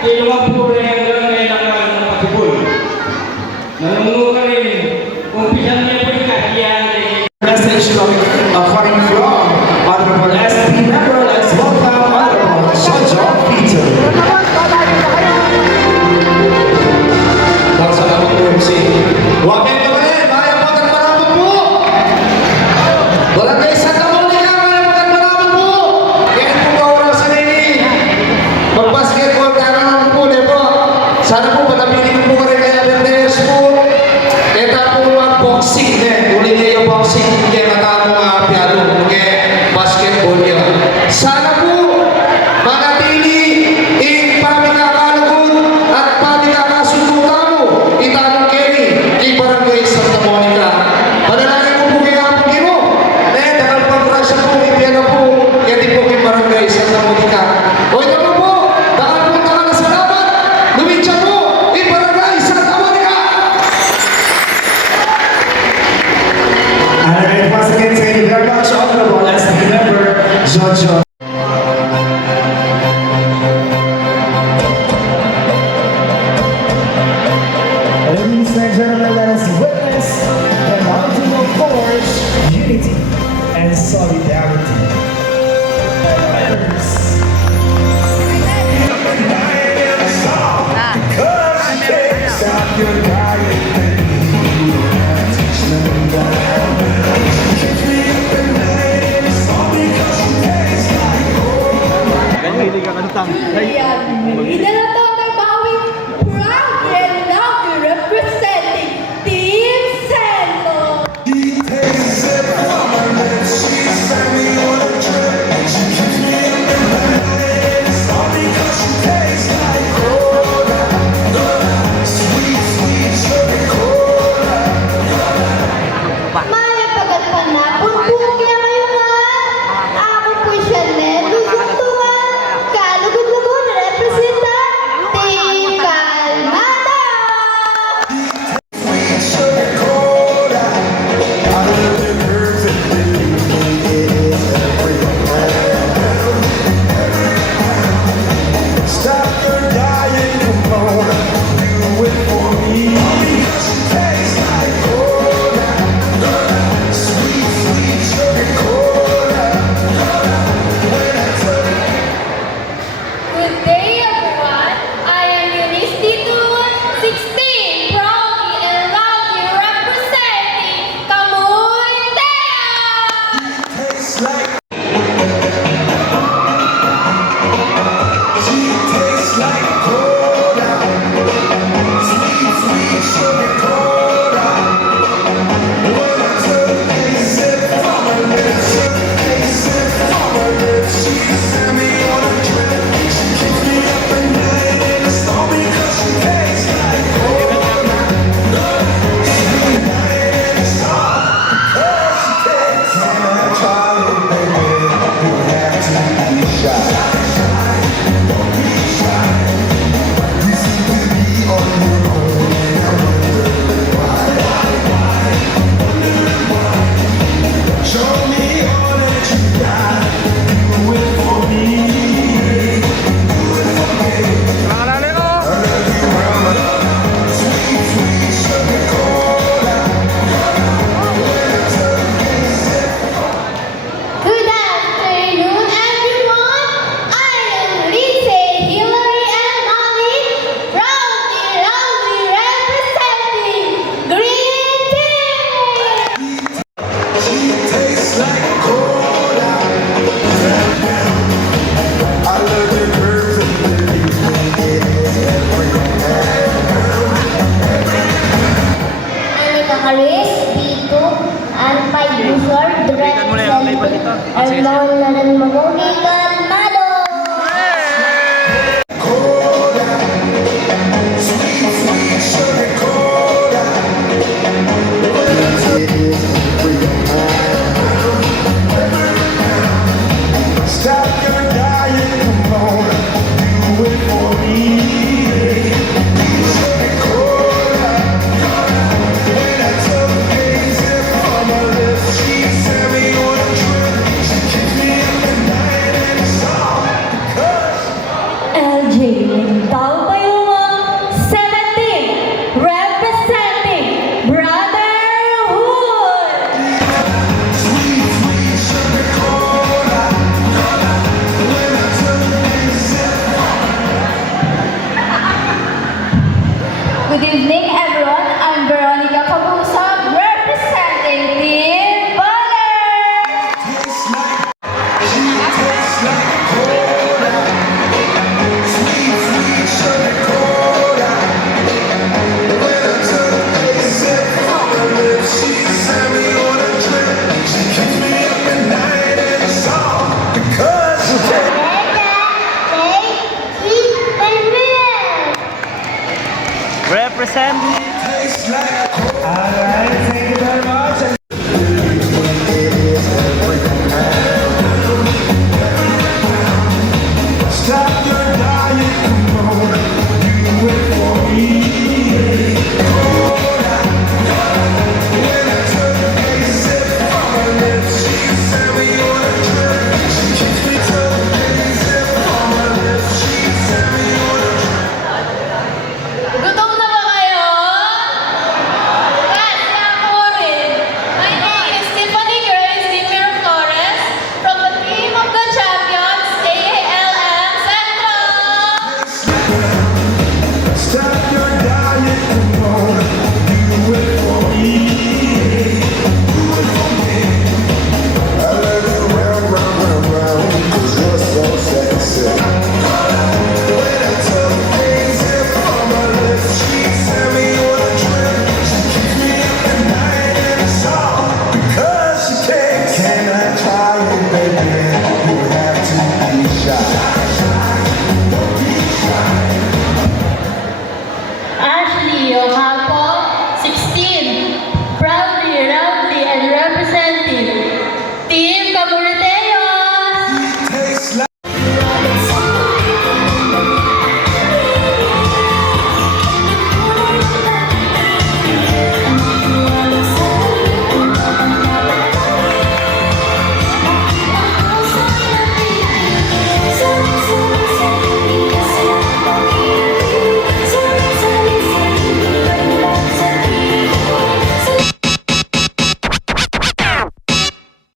kinuha po rin ang gano'n ay nakalang ng pasibol. Nanungo ka rin. Kung pisan niya po yung kasiyahan rin. Message coming from Honorable SP member. Let's welcome Honorable Jojo Peter. Salamat po MC. Wakil ka ba rin? Maya Pagkatmarabot po! Barangay Santa Monica, Maya Pagkatmarabot po! Kaya po ba oras sa nini? Mag-basketball ka naman po, represent. Alright, thank you very much. Stop your dying, come on, do it for me. When I took a sip from her lips, she said we on a trip. We took a sip from her lips, she said we on a trip. Gutom na ba kayo? Yes, ako rin. My name is Tiffany Grace Dimir Flores from the team of the champions, AALM Central. Stop your dying, come on, do it for me. Do it for me. I love you round, round, round, round, 'cause you're so sexy. When I took a sip from her lips, she sent me on a trip. She keeps me up at night in the song because she can't. Can I try it, baby? You have to be shy. Ashley Ocampo, 16, proudly, loudly, and representing Team Camoriteo.